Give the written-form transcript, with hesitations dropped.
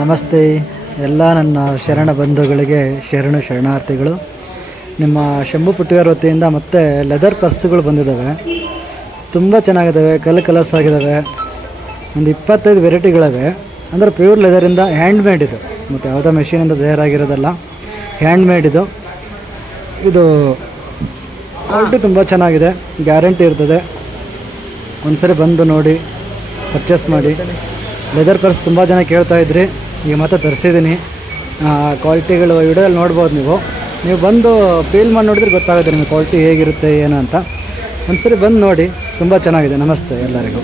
ನಮಸ್ತೆ ಎಲ್ಲ ನನ್ನ ಶರಣ ಬಂಧುಗಳಿಗೆ ಶರಣಾರ್ಥಿಗಳು. ನಿಮ್ಮ ಶಂಭು ಪುಟ್ಟಿಯವರ ವತಿಯಿಂದ ಮತ್ತೆ ಲೆದರ್ ಪರ್ಸ್ಗಳು ಬಂದಿದ್ದಾವೆ. ತುಂಬ ಚೆನ್ನಾಗಿದ್ದಾವೆ, ಕಲರ್ಸ್ ಆಗಿದ್ದಾವೆ. ಒಂದು 25 ವೆರೈಟಿಗಳಿವೆ. ಅಂದರೆ ಪ್ಯೂರ್ ಲೆದರಿಂದ ಹ್ಯಾಂಡ್ ಮೇಡ್ ಇದು, ಮತ್ತು ಯಾವುದೋ ಮೆಷಿನಿಂದ ತಯಾರಾಗಿರೋದಲ್ಲ, ಹ್ಯಾಂಡ್ ಮೇಡ್ ಇದು. ಕ್ವಾಲಿಟಿ ತುಂಬ ಚೆನ್ನಾಗಿದೆ, ಗ್ಯಾರಂಟಿ ಇರ್ತದೆ. ಒಂದ್ಸರಿ ಬಂದು ನೋಡಿ, ಪರ್ಚೇಸ್ ಮಾಡಿ. ಲೆದರ್ ಪರ್ಸ್ ತುಂಬ ಜನ ಕೇಳ್ತಾಯಿದ್ರಿ, ಈಗ ಮತ್ತೆ ತರಿಸಿದ್ದೀನಿ. ಕ್ವಾಲಿಟಿಗಳು ವಿಡಿಯೋದಲ್ಲಿ ನೋಡ್ಬೋದು. ನೀವು ಬಂದು ಫೀಲ್ ಮಾಡಿ ನೋಡಿದ್ರೆ ಗೊತ್ತಾಗುತ್ತೆ ನಿಮಗೆ ಕ್ವಾಲಿಟಿ ಹೇಗಿರುತ್ತೆ ಏನು ಅಂತ. ಒಂದ್ಸರಿ ಬಂದು ನೋಡಿ, ತುಂಬ ಚೆನ್ನಾಗಿದೆ. ನಮಸ್ತೆ ಎಲ್ಲರಿಗೂ.